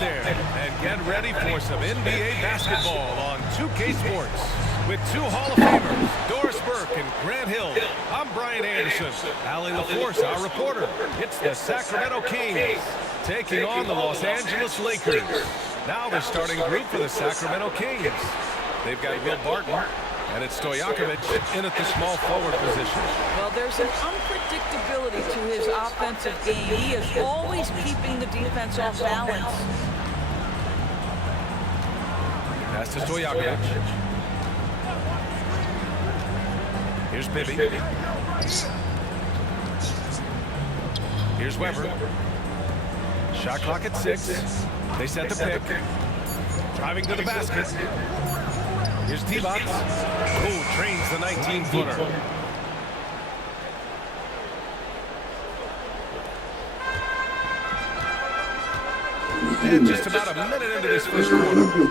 there and get ready for some NBA basketball on 2K Sports. With two Hall of Famers, Doris Burke and Grant Hill, I'm Brian Anderson. Allie LaForce, our reporter. It's the Sacramento Kings taking on the Los Angeles Lakers. Now the starting group for the Sacramento Kings. They've got Will Barton, and it's Stojakovic in at the small forward position. Well, there's an unpredictability to his offensive game. He is always keeping the defense off balance. Pass to Stojakovic. Here's Bibby. Here's Weber. Shot clock at 6. They set the pick. Driving to the basket. Here's T-Box. Oh, trains the 19-footer. And just about a minute into this first quarter.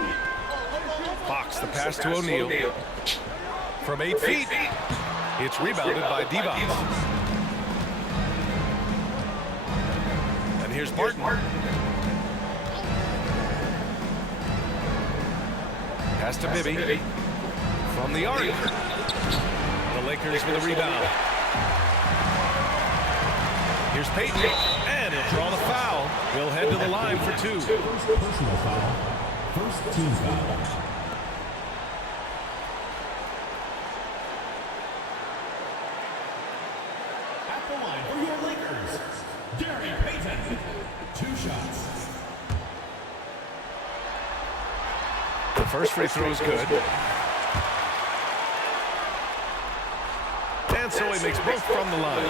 Fox, the pass to O'Neal. From 8 feet. It's rebounded by Divac. And here's Barton. Pass to Bibby. From the arc. The Lakers with a rebound. Here's Payton. And he'll draw the foul. He'll head to the line for 2. Personal foul. First team foul. At the line for your Lakers, Gary Payton. 2 shots. The first free throw is good. And so he makes both from the line.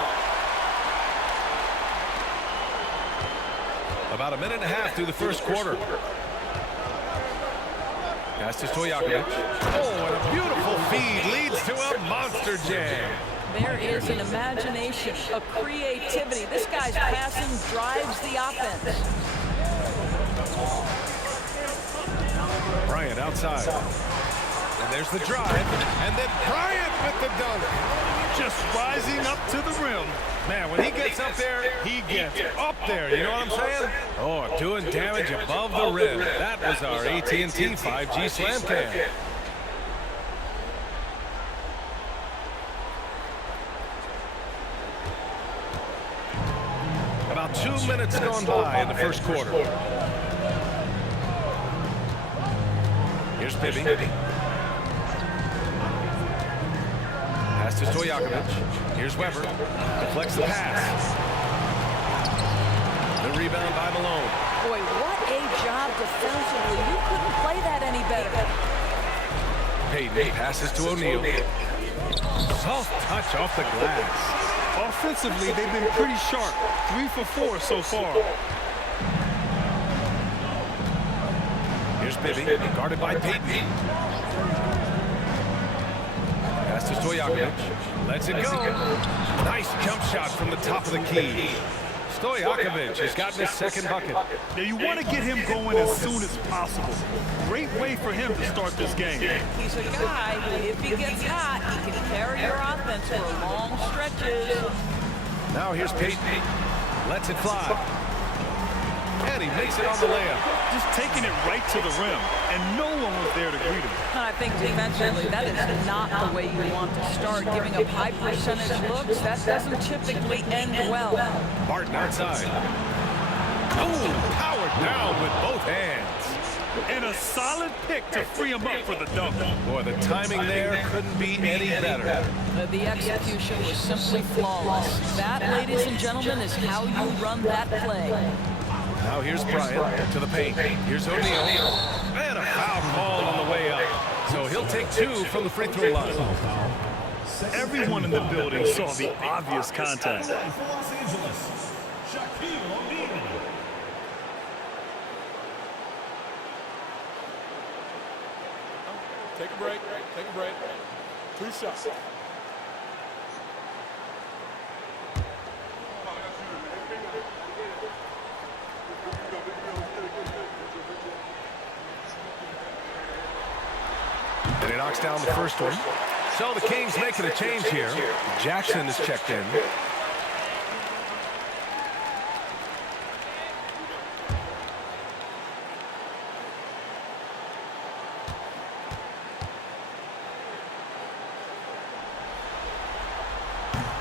About a minute and a half through the first quarter. Pass to Stojakovic. Oh, and a beautiful feed leads to a monster jam. There is an imagination, a creativity. This guy's passing drives the offense. Bryant outside. And there's the drive. And then Bryant with the dunk. Just rising up to the rim. Man, when he gets up there, he gets up there. You know what I'm saying? Oh, doing damage above the rim. That was our AT&T 5G Slam Cam. About 2 minutes gone by in the first quarter. Here's Bibby. Pass to Stojakovic. Here's Weber. Deflects the pass. The rebound by Malone. Boy, what a job defensively. You couldn't play that any better. Payton passes to O'Neal. Soft touch off the glass. Offensively, they've been pretty sharp. 3 for 4 so far. Here's Bibby, guarded by Payton. Pass to Stojakovic. Lets it go. Nice jump shot from the top of the key. Stojakovic has gotten his second bucket. Now, you want to get him going as soon as possible. Great way for him to start this game. He's a guy who, if he gets hot, he can carry your offense for long stretches. Now here's Payton. Lets it fly. And he makes it on the layup. Just taking it right to the rim, and no one was there to greet him. And I think defensively, that is not the way you want to start. Giving up high percentage looks, that doesn't typically end well. Barton outside. Oh, powered down with both hands. And a solid pick to free him up for the dunk. Boy, the timing there couldn't be any better. The execution was simply flawless. That, ladies and gentlemen, is how you run that play. Now here's Bryant to the paint. Here's O'Neal. And a foul call on the way up. So he'll take 2 from the free throw line. Everyone in the building saw the obvious contact. Take a break. Take a break. 2 shots. And he knocks down the first one. So the Kings making a change here. Jackson is checked in.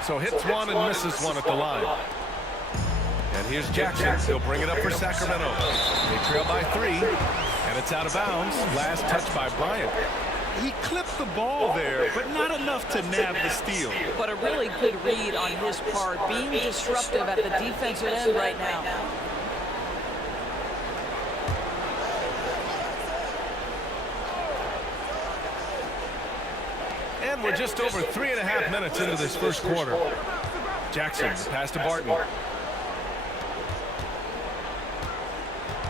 So hits one and misses one at the line. And here's Jackson. He'll bring it up for Sacramento. They trail by 3, and it's out of bounds. Last touch by Bryant. He clipped the ball there, but not enough to nab the steal. But a really good read on his part, being disruptive at the defensive end right now. And we're just over 3.5 minutes into this first quarter. Jackson, pass to Barton.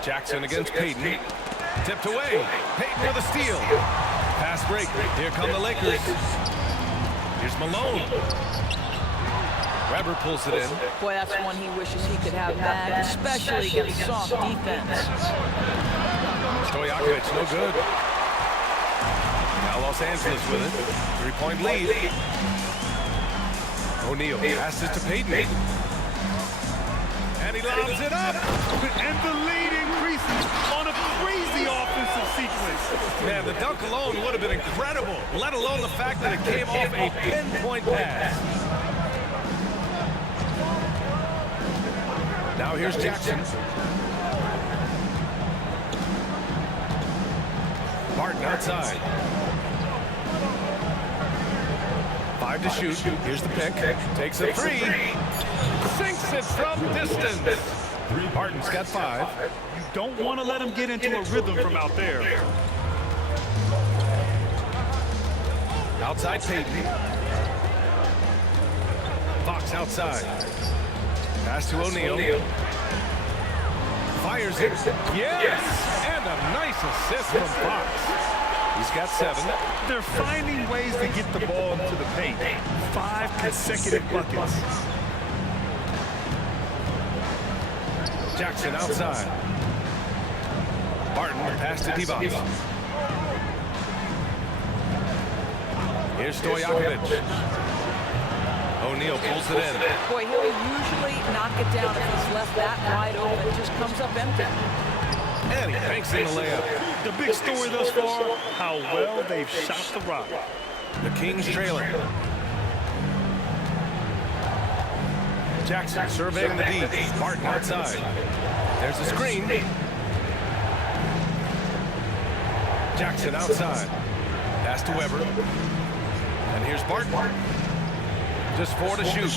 Jackson against Payton. Tipped away. Payton with a steal. Pass break. Here come the Lakers. Here's Malone. Weber pulls it in. Boy, that's one he wishes he could have back, especially against soft defense. Stojakovic, no good. Now Los Angeles with it. 3-point lead. O'Neal passes to Payton. And he lobs it up. And the lead increases on a crazy offensive sequence. Man, the dunk alone would have been incredible, let alone the fact that it came off a pinpoint pass. Now here's Jackson. Barton outside. 5 to shoot. Here's the pick. Takes a 3. Sinks it from distance. Barton's got 5. You don't want to let him get into a rhythm from out there. Outside Payton. Fox outside. Pass to O'Neal. Fires it. Yes! And a nice assist from Fox. He's got 7. They're finding ways to get the ball into the paint. 5 consecutive buckets. Jackson outside. Barton pass to Divac. Here's Stojakovic. O'Neal pulls it in. Boy, he'll usually knock it down if he's left that wide open. It just comes up empty. And he banks in the layup. The big story thus far, how well they've shot the rock. The Kings trailing. Jackson surveying the D. Barton outside. There's a screen. Jackson outside. Pass to Weber. And here's Barton. Just 4 to shoot.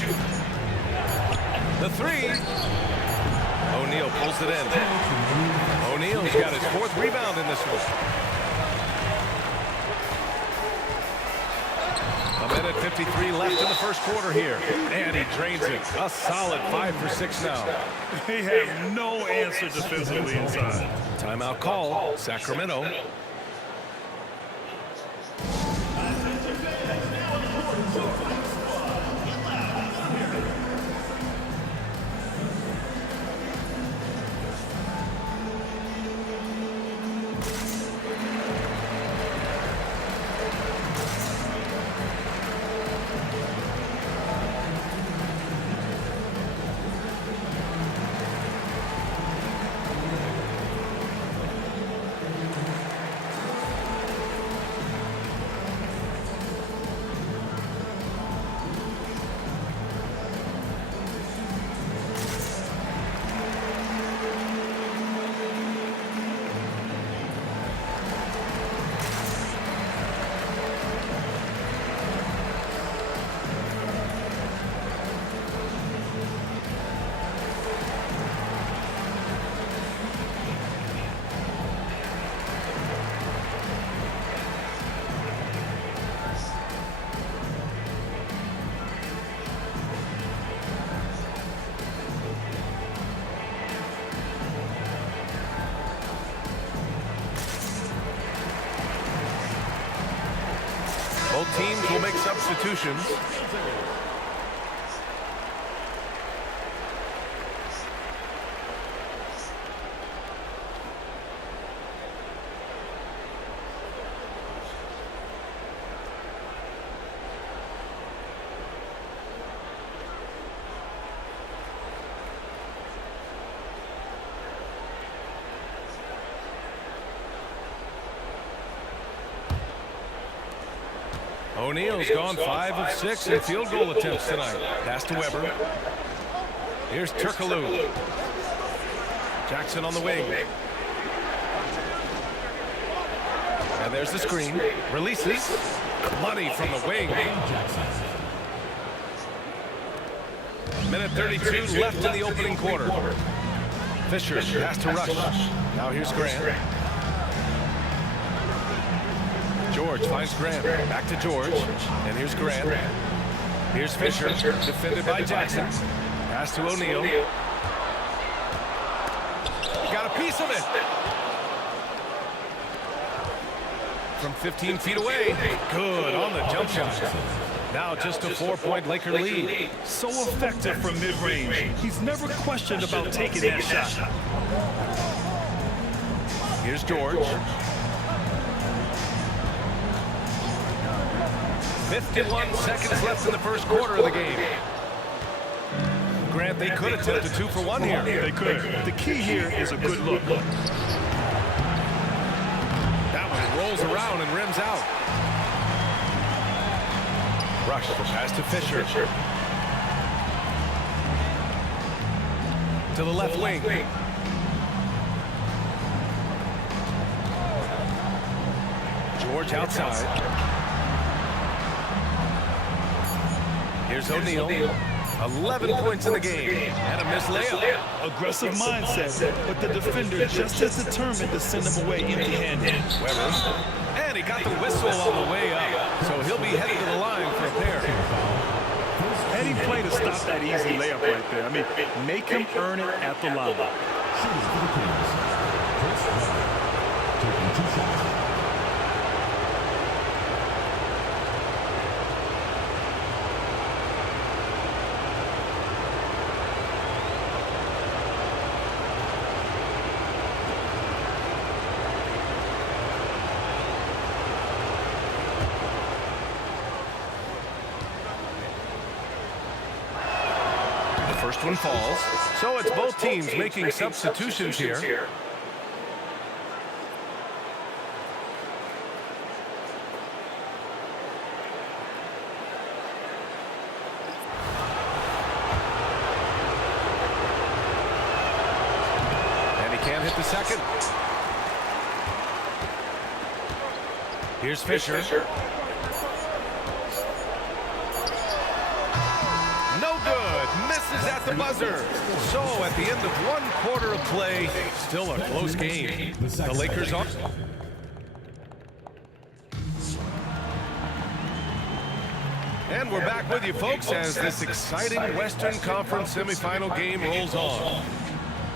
The 3. O'Neal pulls it in. O'Neal's got his 4th rebound in this one. 1:53 left in the first quarter here. And he drains it. A solid 5 for 6 now. They have no answer defensively inside. Timeout call, Sacramento. Both teams will make substitutions. O'Neal's gone 5 of 6 in field goal attempts tonight. Pass to Weber. Here's Turkoglu. Jackson on the wing. And there's the screen. Releases. Money from the wing. Minute 32 left in the opening quarter. Fisher pass to Rush. Now here's Grant. George finds Grant. Back to George. And here's Grant. Here's Fisher. Defended by Jackson. Pass to O'Neal. Got a piece of it. From 15 feet away. Good on the jump shot. Now just a 4-point Laker lead. So effective from mid-range. He's never questioned about taking that shot. Here's George. 51 seconds left in the first quarter of the game. Grant, they could attempt a 2 for 1 here. They could. The key here is a good look. That one rolls around and rims out. Rush the pass to Fisher. To the left wing. George outside. Here's O'Neal. 11 points in the game. And a missed layup. Aggressive mindset, but the defender just as determined to send him away empty-handed. Weber. And he got the whistle on the way up. So he'll be headed to the line for a pair. Heading play to stop that easy layup right there. I mean, make him earn it at the line. Shooting for the Kings. Chris Webber. Taking 2 shots. First one falls. So it's both teams making substitutions here. And he can't hit the second. Here's Fisher. Misses at the buzzer. So at the end of 1 quarter of play, still a close game. The Lakers on. And we're back with you, folks, as this exciting Western Conference semifinal game rolls on.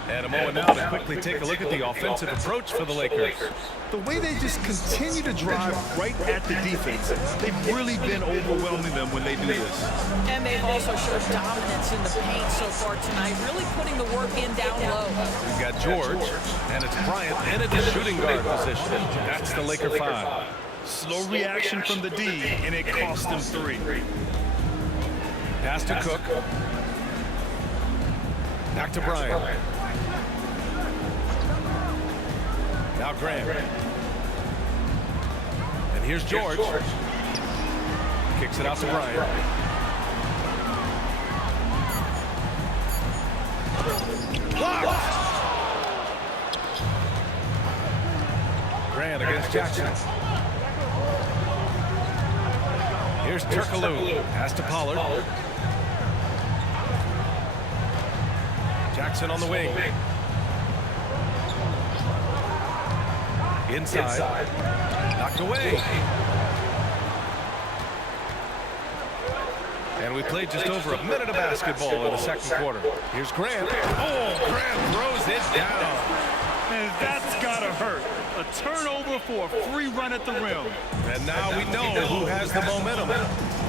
And a moment now to quickly take a look at the offensive approach for the Lakers. The way they just continue to drive right at the defense, they've really been overwhelming them when they do this. And they've also showed dominance in the paint so far tonight, really putting the work in down low. We've got George, and it's Bryant in at the shooting guard position. That's the Laker 5. Slow reaction from the D, and it cost them 3. Pass to Cook. Back to Bryant. Now Grant. And here's George. Kicks it out to Bryant. Blocked! Grant against Jackson. Here's Turkoglu. Pass to Pollard. Jackson on the wing. Inside. Knocked away. And we played just over a minute of basketball in the second quarter. Here's Grant. Oh, Grant throws it down. And that's gotta hurt. A turnover for a free run at the rim. And now we know who has the momentum.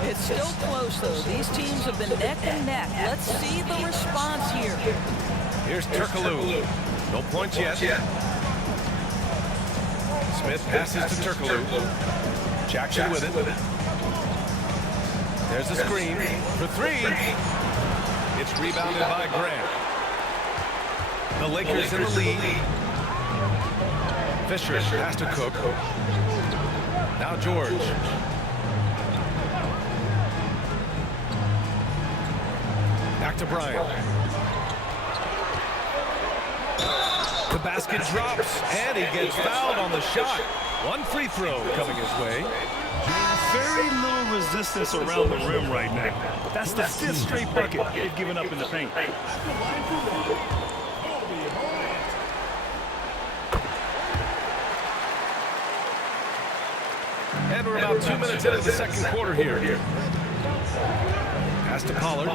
It's still close, though. These teams have been neck and neck. Let's see the response here. Here's Turkoglu. No points yet. Smith passes to Turkoglu. Jackson with it. There's a screen for 3. It's rebounded by Grant. The Lakers in the lead. Fisher pass to Cook. Now George. Back to Bryant. The basket drops, and he gets fouled on the shot. One free throw coming his way. Very little resistance around the rim right now. That's the 5th straight bucket they've given up in the paint. And we're about 2 minutes into the second quarter here. Pass to Pollard.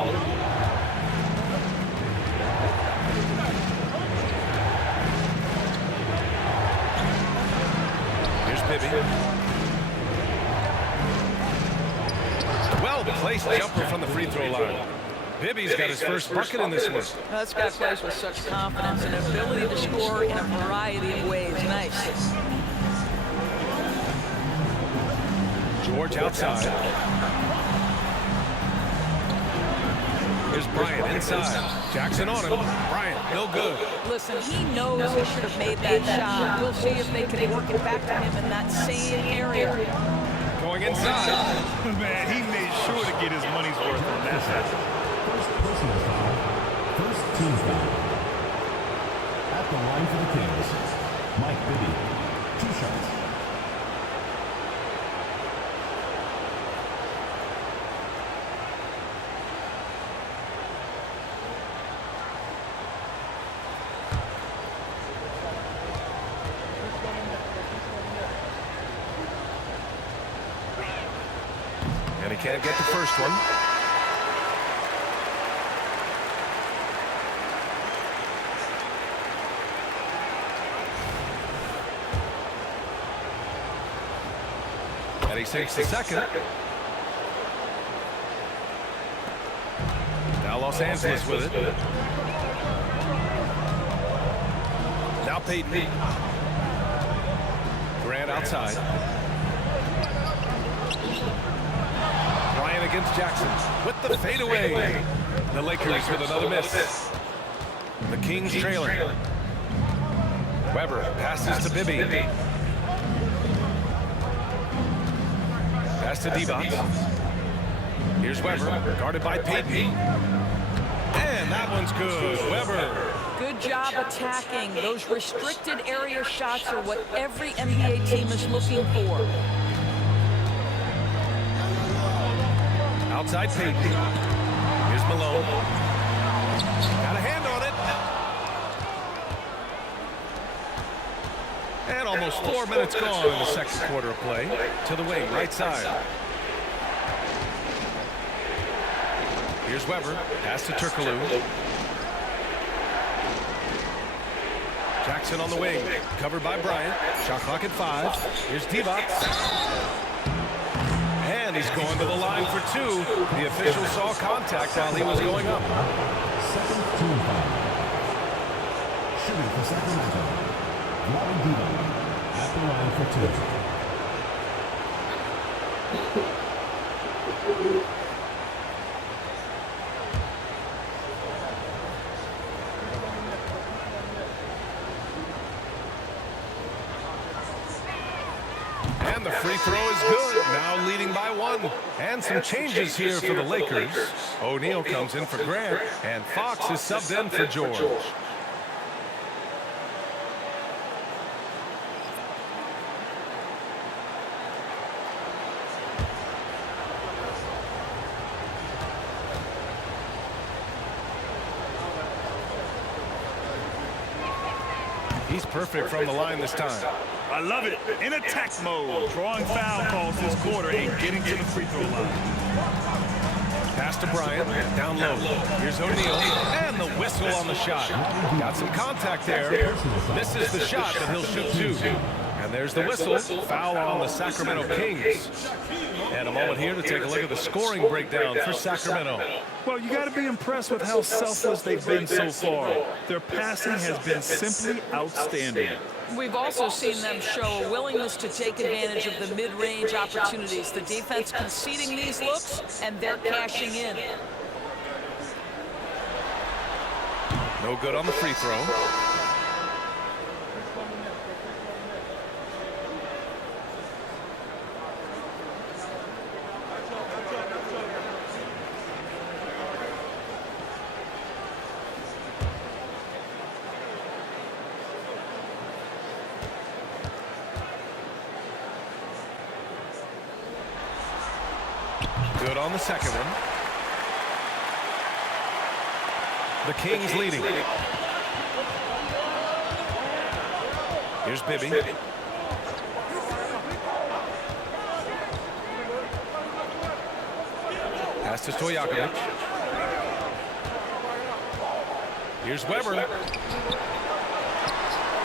Here's Bibby. Well-placed jumper from the free throw line. Bibby's got his first bucket in this one. This guy plays with such confidence and ability to score in a variety of ways. Nice. George outside. Here's Bryant inside. Jackson on him. Bryant, no good. Listen, he knows he should have made that shot. We'll see if they can work it back to him in that same area. Going inside. Man, he made sure to get his money's worth on that shot. First personal foul. First team foul. At the line for the Kings, Mike Bibby. 2 shots. And he can't get the first one. And he sinks the second. Now Los Angeles with it. Now Peyton. Grant outside. Bryant against Jackson with the fadeaway. The Lakers with another miss. The Kings trailing. Weber passes to Bibby. Pass to Divac. Here's Weber, guarded by Peyton. And that one's good. Weber. Good job attacking. Those restricted area shots are what every NBA team is looking for. Outside Peyton. Here's Malone. Got a hand on it. And almost 4 minutes gone in the second quarter of play. To the wing, right side. Here's Weber. Pass to Turkoglu. Jackson on the wing. Covered by Bryant. Shot clock at 5. Here's Divac. And he's going to the line for 2. The official saw contact while he was going up. Second team foul. Shooting for Sacramento, Vlade Divac at the line for 2. And the free throw is good. Now leading by 1. And some changes here for the Lakers. O'Neal comes in for Grant. And Fox is subbed in for George. He's perfect from the line this time. I love it. In attack mode, drawing foul calls this quarter and getting to the free throw line. Pass to Bryant, down low. Here's O'Neal, and the whistle on the shot. Got some contact there. This is the shot that he'll shoot 2. And there's the whistle. Foul on the Sacramento Kings. And a moment here to take a look at the scoring breakdown for Sacramento. Well, you got to be impressed with how selfless they've been so far. Their passing has been simply outstanding. We've also seen them show a willingness to take advantage of the mid-range opportunities. The defense conceding these looks, and they're cashing in. No good on the free throw. on the second one. The Kings leading. Here's Bibby. Pass to Stojakovic. Here's Weber.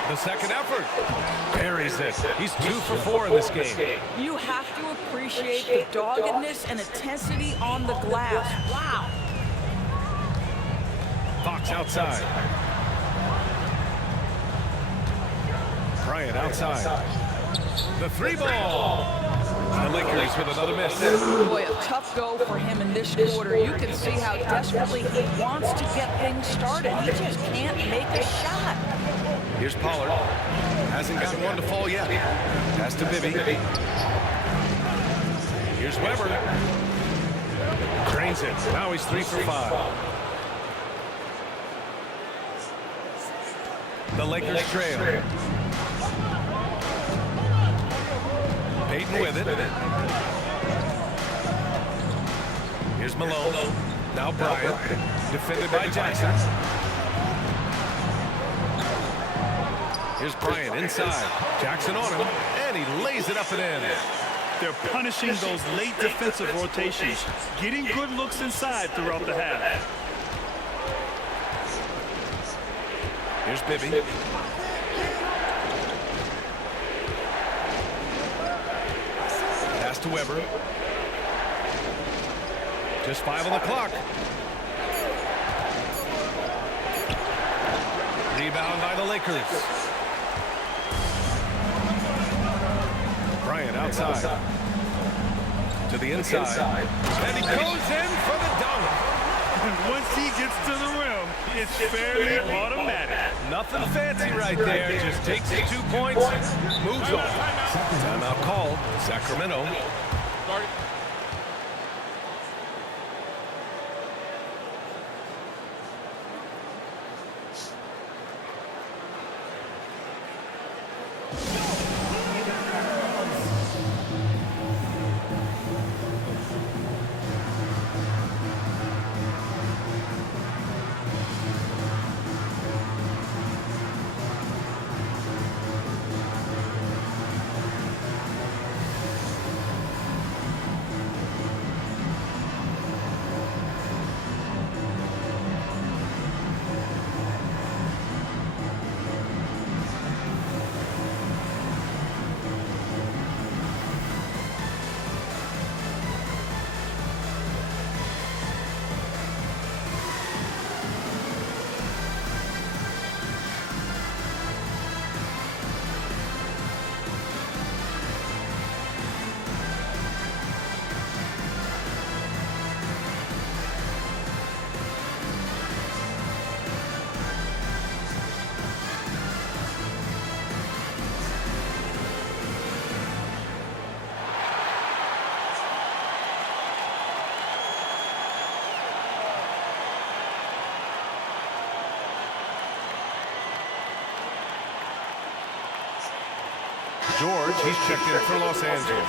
The second effort. Buries it. He's 2 for 4 in this game. You have to appreciate the doggedness and intensity on the glass. Wow. Fox outside. Bryant outside. The 3 ball. The Lakers with another miss. Boy, a tough go for him in this quarter. You can see how desperately he wants to get things started. He just can't make a shot. Here's Pollard. Hasn't gotten one to fall yet. Pass to Bibby. Here's Weber. Drains it. Now he's 3 for 5. The Lakers trail. Payton with it. Here's Malone. Now Bryant. Defended by Jackson. Here's Bryant inside. Jackson on him. And he lays it up and in. They're punishing those late defensive rotations, getting good looks inside throughout the half. Here's Bibby. Pass to Weber. Just 5 on the clock. Rebound by the Lakers. Bryant outside. To the inside. And he goes in for the dunk. And once he gets to the rim, it's fairly automatic. Nothing fancy right there. Just takes his 2 points, moves on. Timeout called. Sacramento. Guard. George, he's checked in for Los Angeles.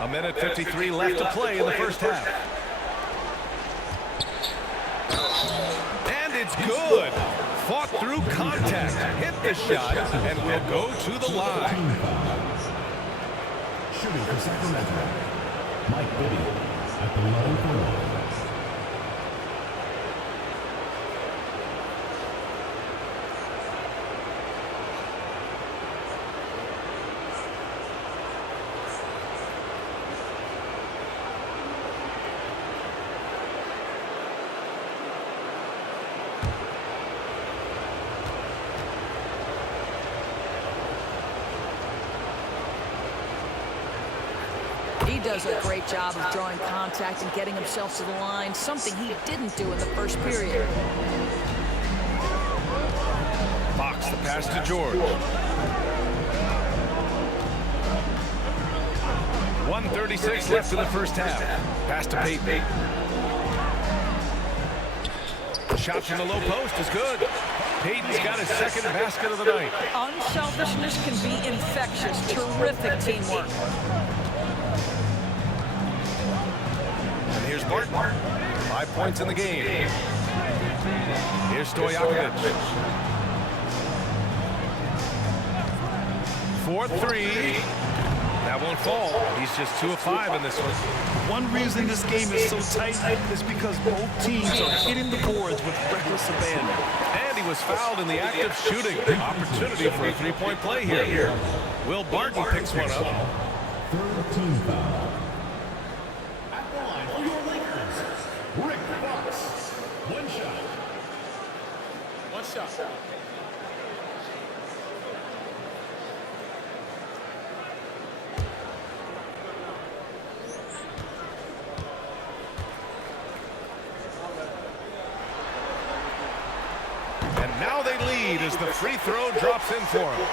A minute 53 left to play in the first half. And it's good. Fought through contact, hit the shot, and will go to the line. Shooting for Sacramento, Mike Bibby at the line for one. He does a great job of drawing contact and getting himself to the line, something he didn't do in the first period. Fox, the pass to George. 1:36 left in the first half. Pass to Peyton. Shot from the low post is good. Peyton's got his second basket of the night. Unselfishness can be infectious. Terrific teamwork. And here's Barton. 5 points in the game. Here's Stojakovic. 4-3. That won't fall. He's just 2 of 5 in this one. One reason this game is so tight is because both teams are hitting the boards with reckless abandon. And he was fouled in the act of shooting. Opportunity for a 3-point play here. Will Barton picks one up. Third team foul. At the line for your Lakers, Rick Fox. One shot. One shot. And now they lead as the free throw drops in for him.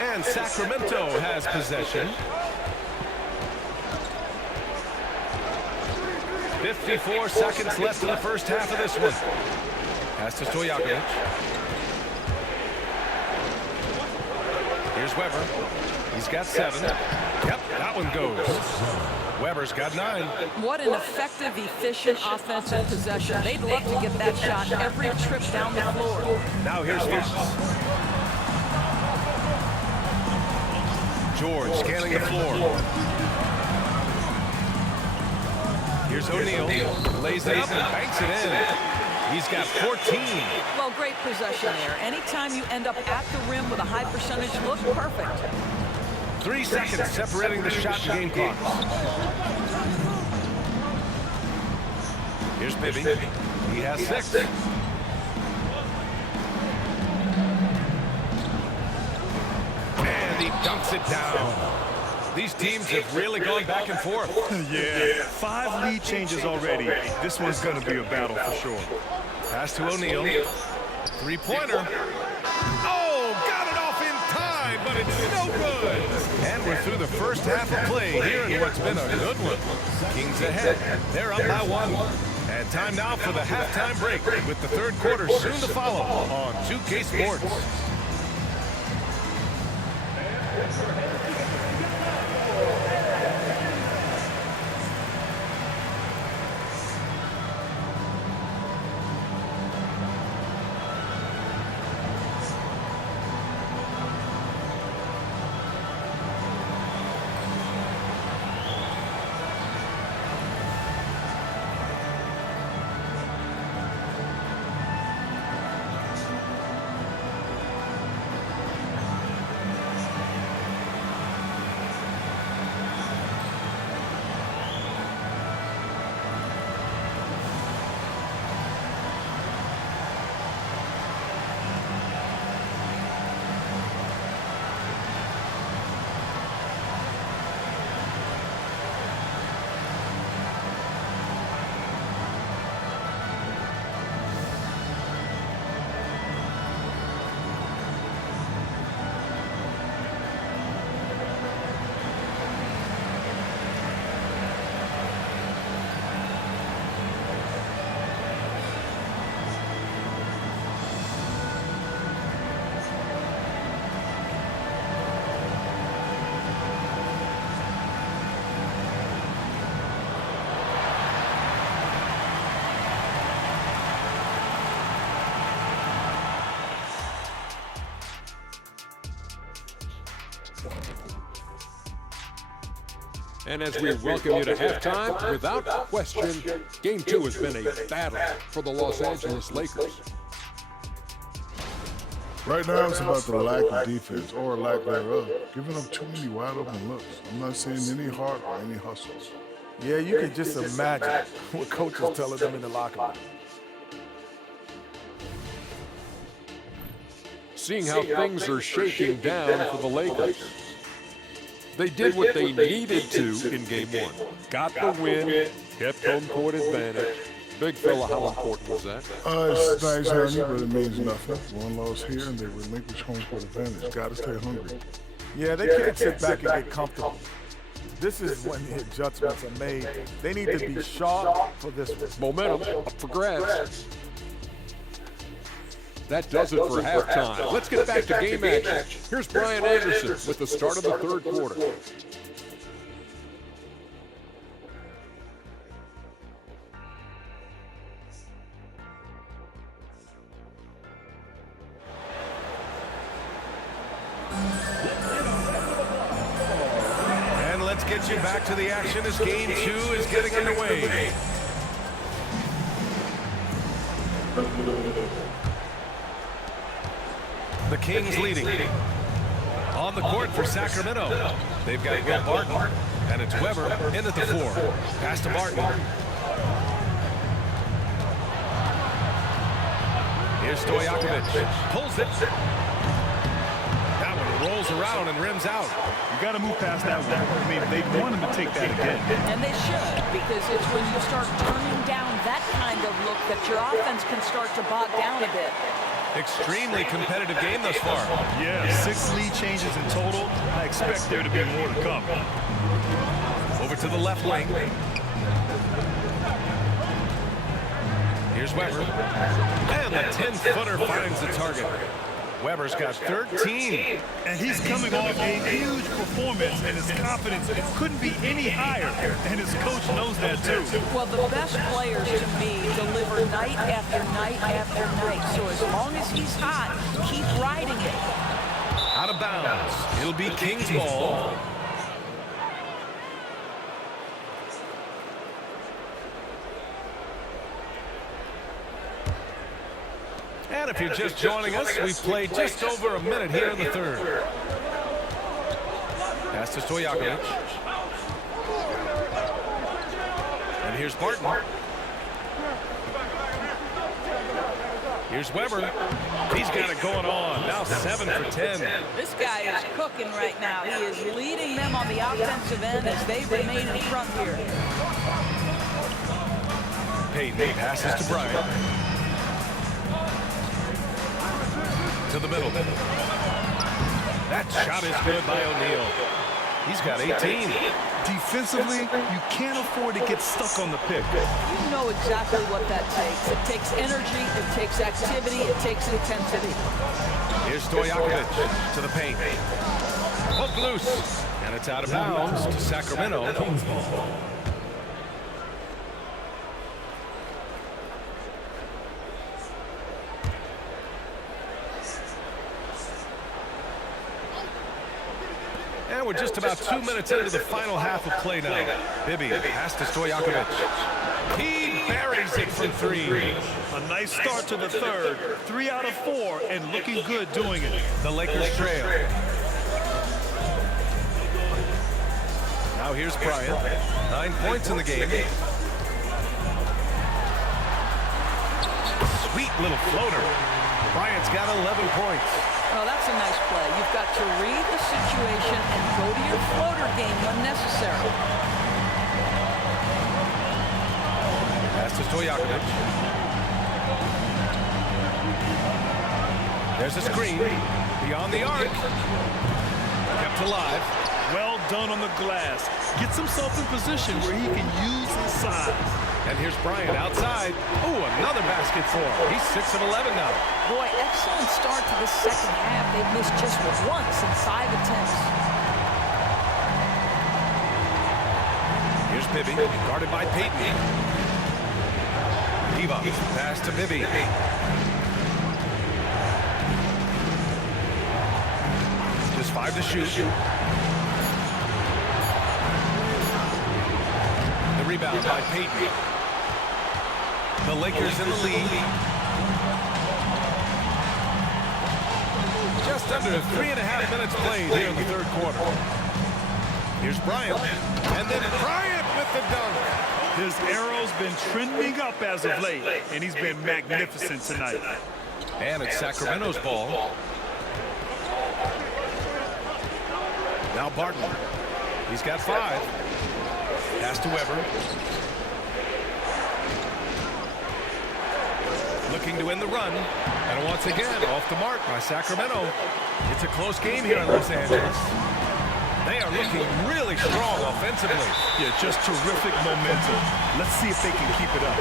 And Sacramento has possession. 54 seconds left in the first half of this one. Pass to Stojakovic. Here's Weber. He's got 7. Yep, that one goes. Weber's got 9. What an effective, efficient offensive possession. They'd love to get that shot every trip down the floor. Now here's Fox. George scanning the floor. Here's O'Neal. Lays it up and banks it in. He's got 14. Well, great possession there. Anytime you end up at the rim with a high percentage look, perfect. 3 seconds separating the shot and game clock. Here's Bibby. He has 6. And he dunks it down. These teams have really gone back and forth. Yeah, 5 lead changes already. This one's going to be a battle for sure. Pass to O'Neal. 3-pointer. Oh, got it off in time, but it's no good. And we're through the first half of play here in what's been a good one. Kings ahead. They're up by 1. And time now for the halftime break with the third quarter soon to follow on 2K Sports. And as we welcome you to halftime, without question, Game 2 has been a battle for the Los Angeles Lakers. Right now, it's about the lack of defense or lack thereof. Giving up too many wide open looks. I'm not seeing any heart or any hustle. Yeah, you can just imagine what Coach is telling them in the locker room. Seeing how things are shaking down for the Lakers. They did what they needed to in game one. Got the win, kept home court advantage. Big fella, how important was that? It's nice, honey, but it means nothing. One loss here, and they relinquish home court advantage. Got to stay hungry. Yeah, they can't sit back and get comfortable. This is when the adjustments are made. They need to be sharp for this one. Momentum up for grabs. That does it for halftime. Let's get back to game action. Here's Brian Anderson with the start of the third quarter. And let's get you back to the action as game 2 is getting underway. The Kings leading. On the court for Sacramento. They've got Will Barton, and it's Weber in at the 4. Pass to Barton. Here's Stojakovic. Pulls it. That one rolls around and rims out. You got to move past that one. I mean, they want him to take that again. And they should, because it's when you start turning down that kind of look that your offense can start to bog down a bit. Extremely competitive game thus far. Yeah, 6 lead changes in total. I expect there to be more to come. Over to the left wing. Here's Weber. And the 10-footer finds the target. Weber's got 13. And he's coming off a huge performance, and his confidence couldn't be any higher. And his coach knows that, too. Well, the best players, to me, deliver night after night after night. So as long as he's hot, keep riding it. Out of bounds. It'll be Kings ball. And if you're just joining us, we've played just over a minute here in the third. Pass to Stojakovic. And here's Barton. Here's Weber. He's got it going on. Now 7 for 10. This guy is cooking right now. He is leading them on the offensive end as they remain in front here. Payton passes to Bryant. To the middle. That shot is good by O'Neal. He's got 18. Defensively, you can't afford to get stuck on the pick. You know exactly what that takes. It takes energy, it takes activity, it takes intensity. Here's Stojakovic to the paint. Hook loose. And it's out of bounds to Sacramento. And we're just about 2 minutes into the final half of play now. Bibby pass to Stojakovic. He buries it from 3. A nice start to the third. 3 out of 4 and looking good doing it. The Lakers trail. Now here's Bryant. 9 points in the game. Sweet little floater. Bryant's got 11 points. Oh, that's a nice play. You've got to read the situation and go to your floater game when necessary. Pass to Stojakovic. There's a screen. Beyond the arc. Kept alive. Well done on the glass. Gets himself in position where he can use his size. And here's Bryant outside. Oh, another basket for him. He's 6 of 11 now. Boy, excellent start to the second half. They've missed just once in 5 attempts. Here's Bibby, guarded by Payton. Diva, pass to Bibby. Just 5 to shoot. The rebound by Payton. The Lakers in the lead. Just under 3.5 minutes played here in the third quarter. Here's Bryant. And then Bryant with the dunk. His arrow's been trending up as of late, and he's been magnificent tonight. And it's Sacramento's ball. Now Barton. He's got 5. Pass to Weber. Looking to win the run. And once again, off the mark by Sacramento. It's a close game here in Los Angeles. They are looking really strong offensively. Yeah, just terrific momentum. Let's see if they can keep it up.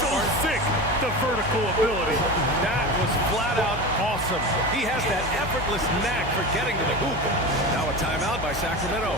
So sick, the vertical ability. That was flat out awesome. He has that effortless knack for getting to the hoop. Now a timeout by Sacramento.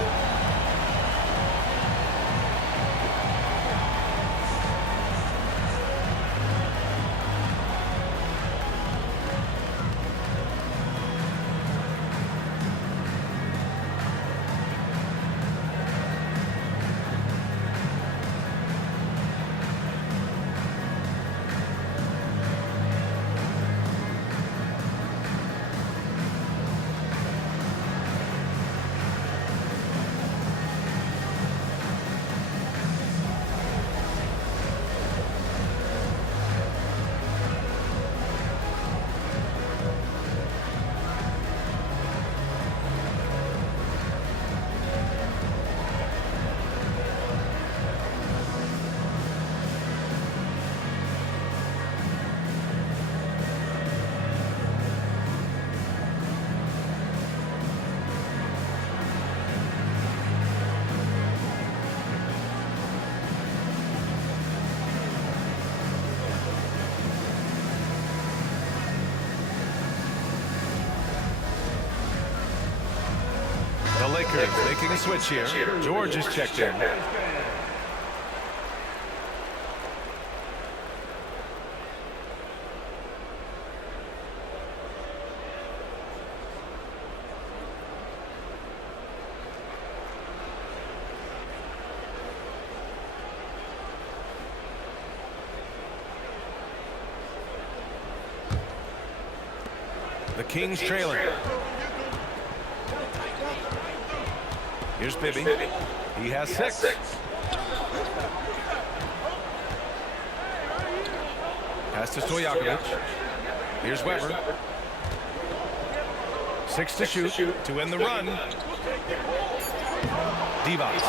The Lakers making a switch here. George is checked in. The Kings trailing. Here's Bibby. He has 6. Pass to Stojakovic. Here's Weber. 6 to shoot to win the run. Divac.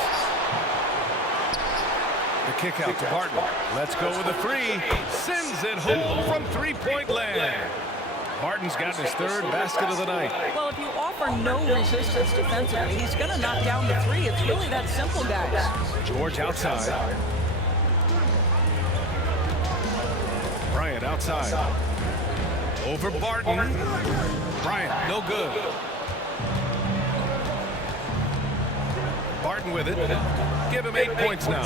The kick out to Barton. Let's go with a 3. Sends it home from three-point land. Barton's got his 3rd basket of the night. Well, if you offer no resistance defensively, he's going to knock down the 3. It's really that simple, guys. George outside. Bryant outside. Over Barton. Bryant, no good. Barton with it. Give him 8 points now.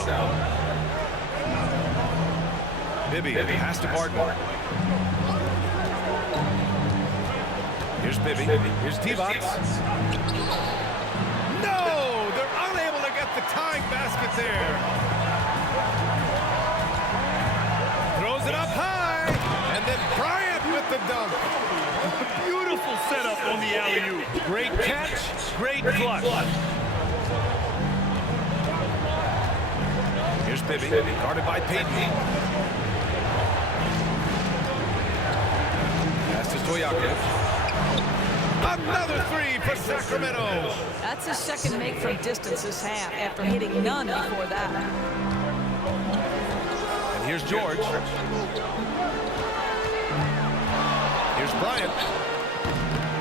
Bibby, pass to Barton. Here's Bibby. Here's Divac. No! They're unable to get the tying basket there. Throws it up high. And then Bryant with the dunk. Beautiful setup on the alley-oop. Great catch. Great flush. Here's Bibby. Guarded by Payton. Pass to Stojakovic. Another 3 for Sacramento. That's his 2nd make from distance this half after hitting none before that. And here's George. Here's Bryant.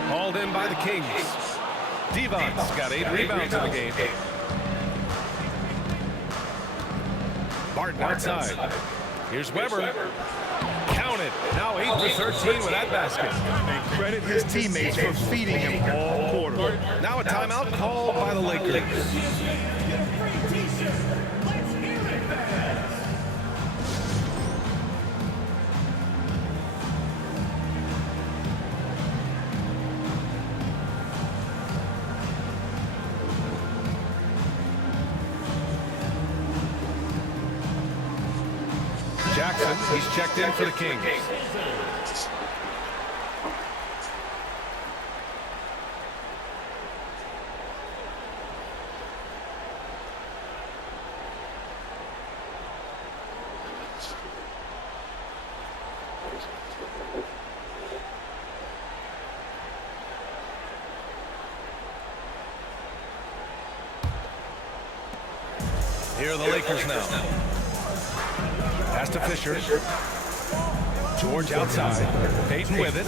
Hauled in by the Kings. Divac's got 8 rebounds in the game. Barton outside. Here's Weber. Count it. Now 8 for 13 with that basket. And credit his teammates for feeding him all quarter. Now a timeout called by the Lakers. Jackson, he's checked in for the Kings. Here are the Lakers now. Pass to Fisher. George outside. Payton with it.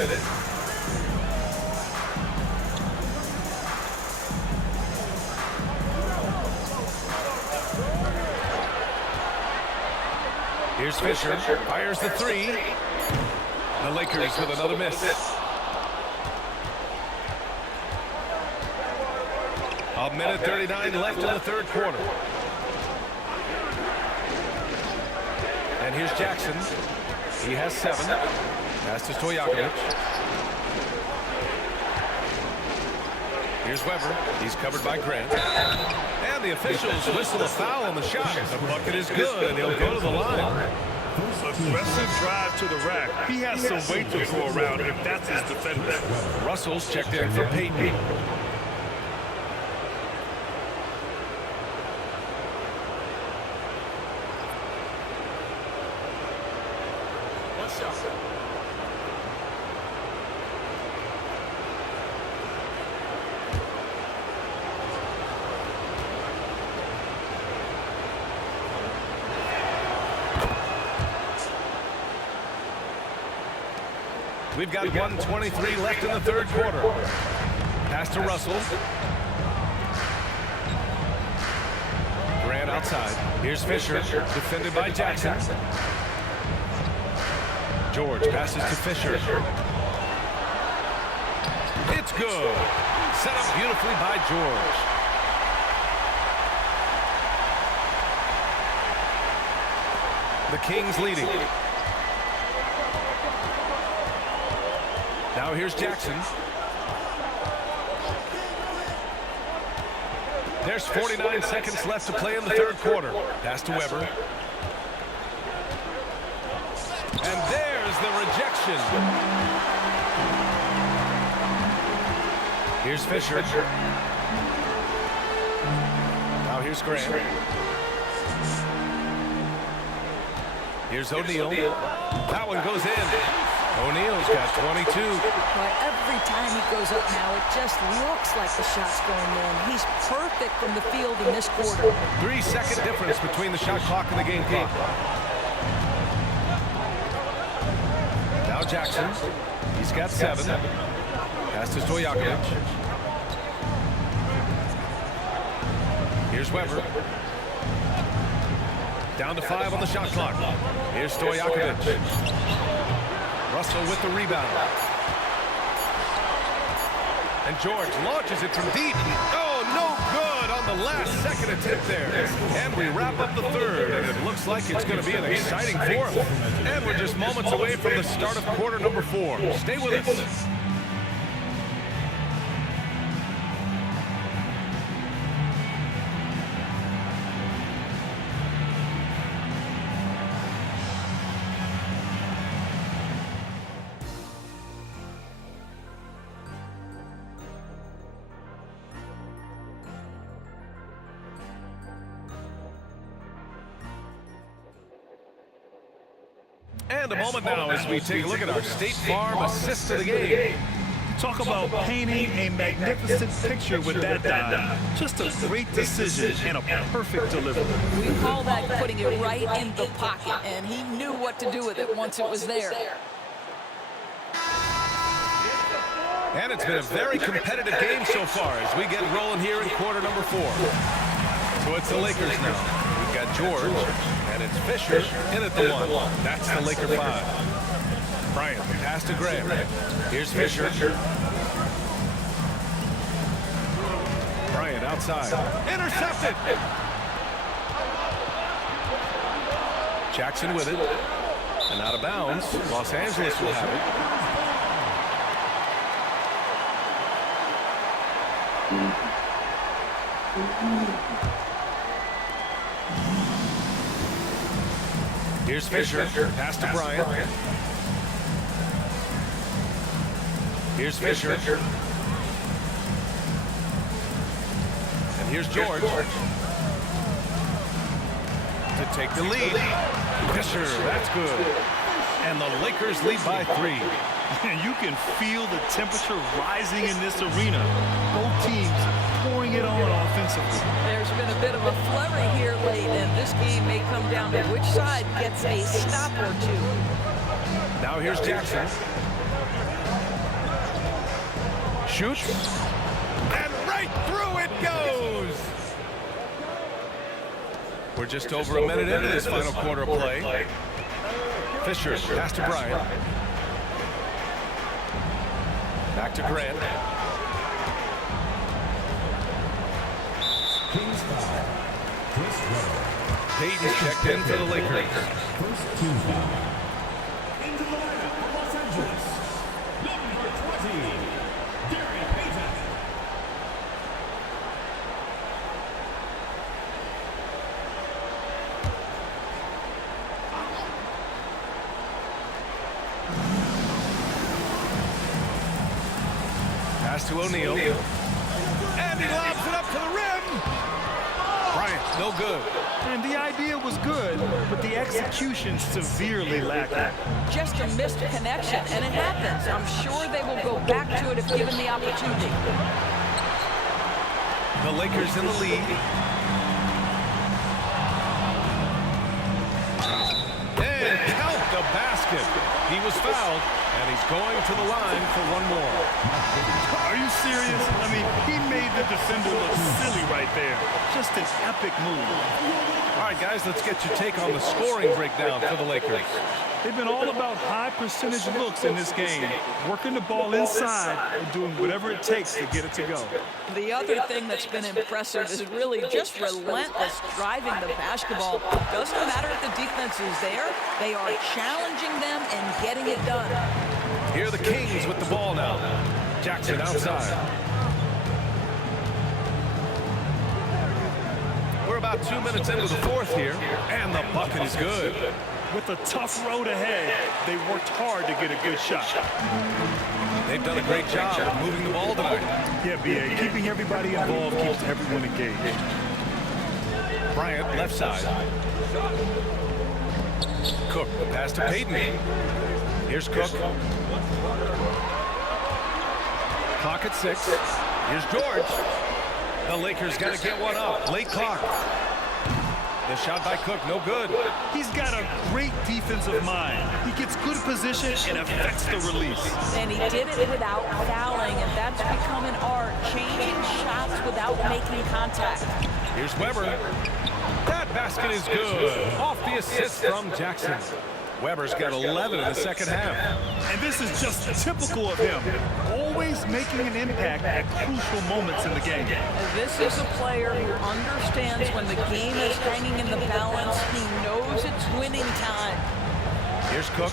Here's Fisher. Fires the three. The Lakers with another miss. A minute 39 left in the third quarter. And here's Jackson. He has 7. Pass to Stojakovic. Here's Weber. He's covered by Grant. And the officials whistle a foul on the shot. The bucket is good, and he'll go to the line. Aggressive drive to the rack. He has some weight to throw around if that's his defender. Russell's checked in for Payton. We've got 1:23 left in the third quarter. Pass to Russell. Grant outside. Here's Fisher, defended by Jackson. George passes to Fisher. It's good. Set up beautifully by George. The Kings leading. Now here's Jackson. There's 49 seconds left to play in the third quarter. Pass to Weber. And there's the rejection. Here's Fisher. Now here's Grant. Here's O'Neal. That one goes in. O'Neal's got 22. Boy, every time he goes up now, it just looks like the shot's going in. He's perfect from the field in this quarter. 3-second difference between the shot clock and the game clock. Now Jackson. He's got 7. Pass to Stojakovic. Here's Weber. Down to 5 on the shot clock. Here's Stojakovic. Russell with the rebound. And George launches it from deep. Oh, no good on the last second attempt there. And we wrap up the third, and it looks like it's going to be an exciting fourth. And we're just moments away from the start of quarter number 4. Stay with us. And a moment now as we take a look at our State Farm assist of the game. Talk about painting a magnificent picture with that dive. Just a great decision and a perfect delivery. We call that putting it right in the pocket, and he knew what to do with it once it was there. And it's been a very competitive game so far as we get rolling here in quarter number 4. So it's the Lakers now. We've got George, and it's Fisher in at the 1. That's the Laker 5. Bryant, pass to Graham. Here's Fisher. Bryant outside. Intercepted! Jackson with it. And out of bounds. Los Angeles will have it. Here's Fisher. Pass to Bryant. Here's Fisher. And here's George. To take the lead. Fisher, that's good. And the Lakers lead by 3. And you can feel the temperature rising in this arena. Both teams pouring it on offensively. There's been a bit of a flurry here late, and this game may come down to which side gets a stop or two. Now here's Jackson. Shoots. And right through it goes. We're just over a minute into this final quarter of play. Fisher, pass to Bryant. Back to Grant. Kings foul. Chris Webber. Payton's checked in for the Lakers. First team foul. Into the lineup for Los Angeles. Number 20, Gary Payton. Pass to O'Neal. And he lobs it up to the rim. Bryant, no good. And the idea was good, but the execution severely lacking. Just a missed connection, and it happens. I'm sure they will go back to it if given the opportunity. The Lakers in the lead. And count the basket. He was fouled, and he's going to the line for one more. Are you serious? I mean, he made the defender look silly right there. Just an epic move. All right, guys, let's get your take on the scoring breakdown for the Lakers. They've been all about high percentage looks in this game, working the ball inside and doing whatever it takes to get it to go. The other thing that's been impressive is really just relentless driving the basketball. Doesn't matter if the defense is there, they are challenging them and getting it done. Here are the Kings with the ball now. Jackson outside. We're about 2 minutes into the fourth here, and the bucket is good. With a tough road ahead, they worked hard to get a good shot. They've done a great job of moving the ball tonight. Yeah, B.A., keeping everybody involved keeps everyone engaged. Bryant, left side. Cook, the pass to Payton. Here's Cook. Clock at 6. Here's George. The Lakers got to get one up. Late clock. The shot by Cook, no good. He's got a great defensive mind. He gets good position and affects the release. And he did it without fouling, and that's become an art, changing shots without making contact. Here's Webber. That basket is good. Off the assist from Jackson. Webber's got 11 in the second half. And this is just typical of him, always making an impact at crucial moments in the game. This is a player who understands when the game is hanging in the balance. He knows it's winning time. Here's Cook.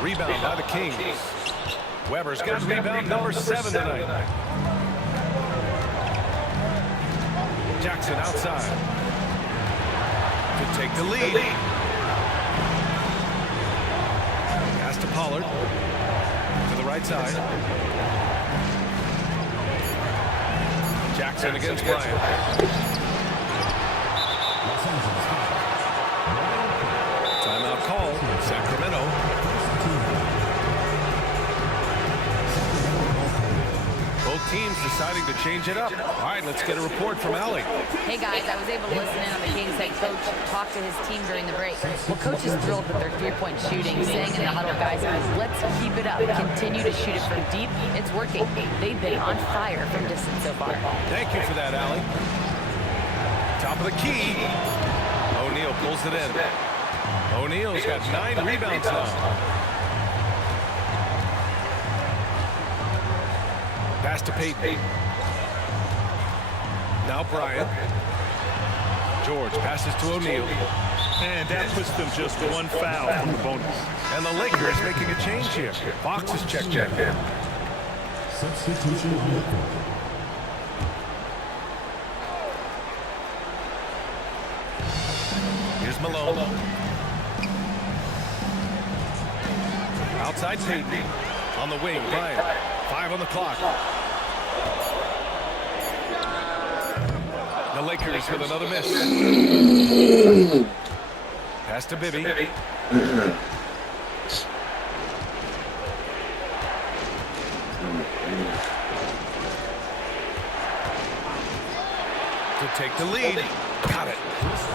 Rebound by the Kings. Webber's got rebound number 7 tonight. Jackson outside to take the lead. Pass to Pollard to the right side. Jackson against Bryant. Timeout call, Sacramento. Both teams deciding to change it up. All right, let's get a report from Allie. Hey guys, I was able to listen in on the Kings head coach talk to his team during the break. Well, coach is thrilled with their three-point shooting, saying in the huddle, guys, let's keep it up. Continue to shoot it from deep. It's working. They've been on fire from distance so far. Thank you for that, Allie. Top of the key. O'Neal pulls it in. O'Neal's got 9 rebounds now. Pass to Payton. Now Bryant. George passes to O'Neal. And that puts them just one foul from the bonus. And the Lakers making a change here. Fox is checked in. Substitution on the court. Here's Malone. Outside Payton. On the wing, Bryant. 5 on the clock. The Lakers with another miss. Pass to Bibby. to take the lead. Got it.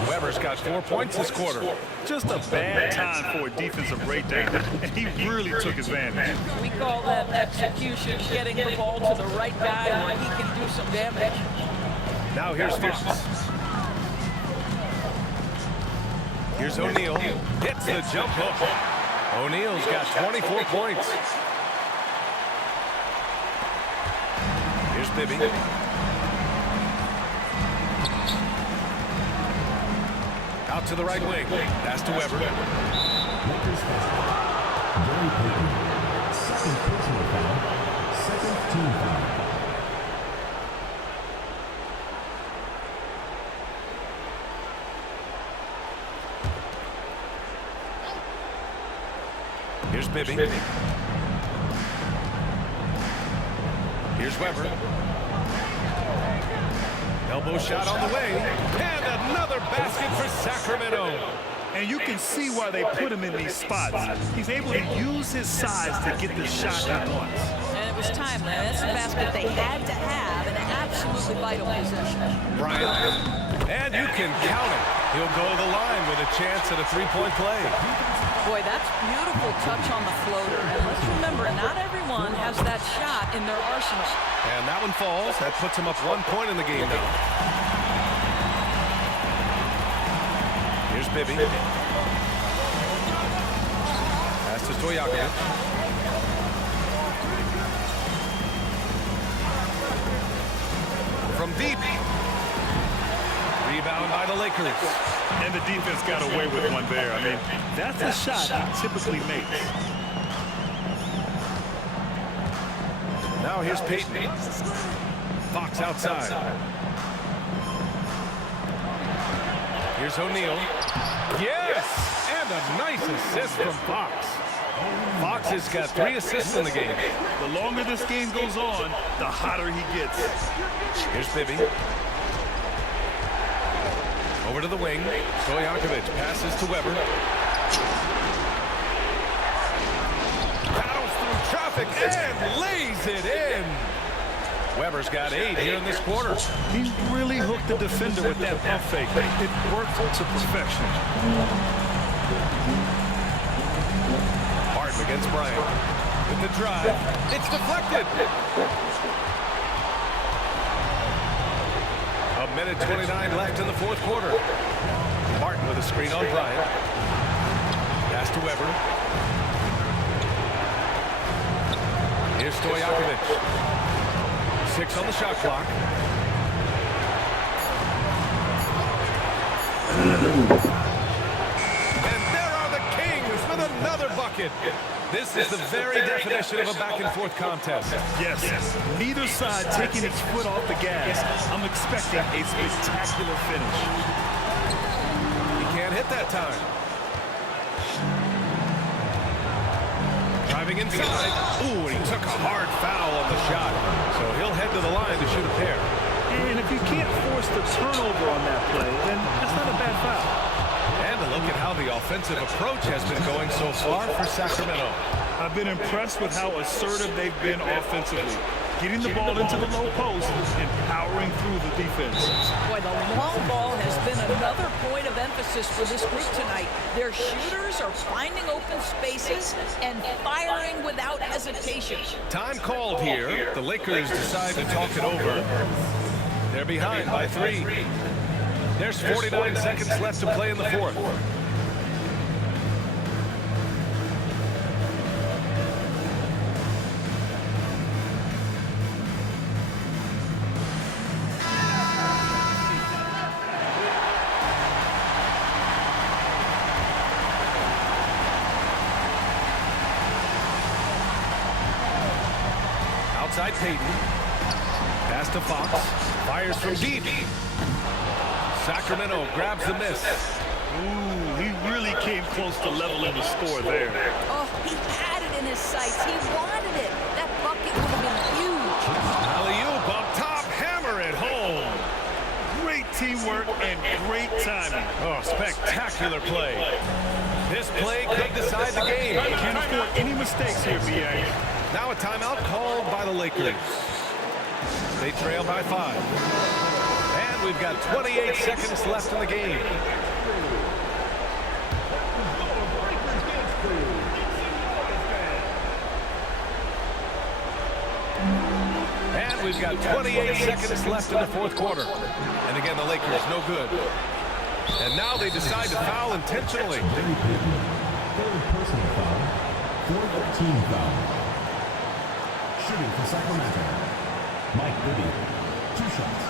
Weber's got 4 points this quarter. Just a bad time for a defensive breakdown, and he really took advantage. We call that execution, getting the ball to the right guy where he can do some damage. Now here's Fox. Here's O'Neal. Hits the jump hook. O'Neal's got 24 points. Here's Bibby. Out to the right wing. Pass to Weber. Lakers basket. Gary Payton. Second personal foul. Second team foul. Here's Bibby. Here's Weber. Elbow shot on the way. And another basket for Sacramento. And you can see why they put him in these spots. He's able to use his size to get the shot he wants. And it was timely. That's a basket they had to have, an absolutely vital possession. Bryant. And you can count it. He'll go to the line with a chance at a three-point play. Boy, that's beautiful touch on the floater. And let's remember, not everyone has that shot in their arsenal. And that one falls. That puts him up 1 point in the game now. Here's Bibby. Pass to Stojakovic. From deep. Rebound by the Lakers. And the defense got away with one there. I mean, that's a shot he typically makes. Now here's Payton. Fox outside. Here's O'Neal. Yes! And a nice assist from Fox. Fox has got 3 assists in the game. The longer this game goes on, the hotter he gets. Here's Bibby. Over to the wing. Stojakovic passes to Weber. Paddles through traffic and lays it in. Weber's got 8 here in this quarter. He really hooked the defender with that pump fake. It worked to perfection. Harden against Bryant. With the drive. It's deflected. A minute 29 left in the fourth quarter. Martin with a screen on Bryant. Pass to Weber. Here's Stojakovic. 6 on the shot clock. And there are the Kings with another bucket. This is the very definition of a back-and-forth contest. Yes, neither side taking its foot off the gas. I'm expecting a spectacular finish. He can't hit that time. Driving inside. Ooh, and he took a hard foul on the shot. So he'll head to the line to shoot a pair. And if you can't force the turnover on that play, then that's not a bad foul. And a look at how the offensive approach has been going so far for Sacramento. I've been impressed with how assertive they've been offensively. Getting the ball into the low post and powering through the defense. Boy, the long ball has been another point of emphasis for this group tonight. Their shooters are finding open spaces and firing without hesitation. Time called here. The Lakers decide to talk it over. They're behind by 3. There's 49 seconds left to play in the fourth. Outside Payton. Pass to Fox. Fires from deep. Sacramento grabs the miss. Ooh, he really came close to leveling the score there. Oh, he had it in his sights. He wanted it. That bucket would have been huge. Alley-oop up top. Hammer it home. Great teamwork and great timing. Oh, spectacular play. This play could decide the game. Can't afford any mistakes here, B.A. Now a timeout called by the Lakers. They trail by 5. And And we've got 28 seconds left in the game. And we've got 28 seconds left in the fourth quarter. And again, the Lakers no good. And now they decide to foul intentionally. Third personal foul. Fourth team foul. Shooting for Sacramento. Mike Bibby. 2 shots.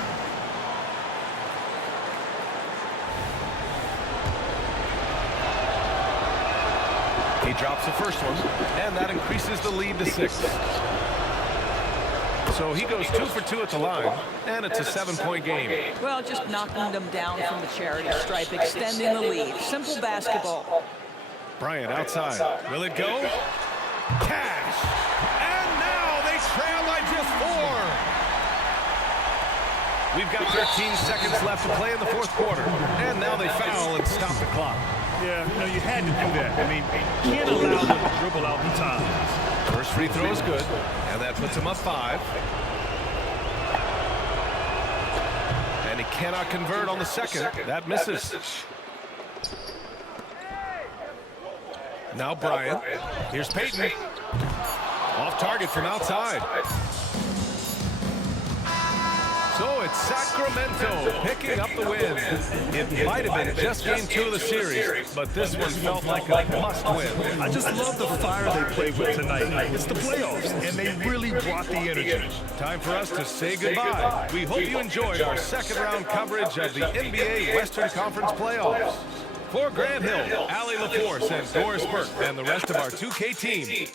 He drops the first one, and that increases the lead to 6. So he goes 2 for 2 at the line, and it's a 7-point game. Well, just knocking them down from the charity stripe, extending the lead. Simple basketball. Bryant outside. Will it go? Cash! And now they trail by just 4. We've got 13 seconds left to play in the fourth quarter. And now they foul and stop the clock. Yeah, you had to do that. I mean, you can't allow them to dribble out the time. First free throw is good, and that puts him up 5. And he cannot convert on the second. That misses. Now Bryant. Here's Payton. Off target from outside. So it's Sacramento picking up the win. It might have been just game 2 of the series, but this one felt like a must-win. I just love the fire they played with tonight. It's the playoffs, and they really brought the energy. Time for us to say goodbye. We hope you enjoyed our second-round coverage of the NBA Western Conference playoffs. For Grant Hill, Allie LaForce, and Doris Burke, and the rest of our 2K team,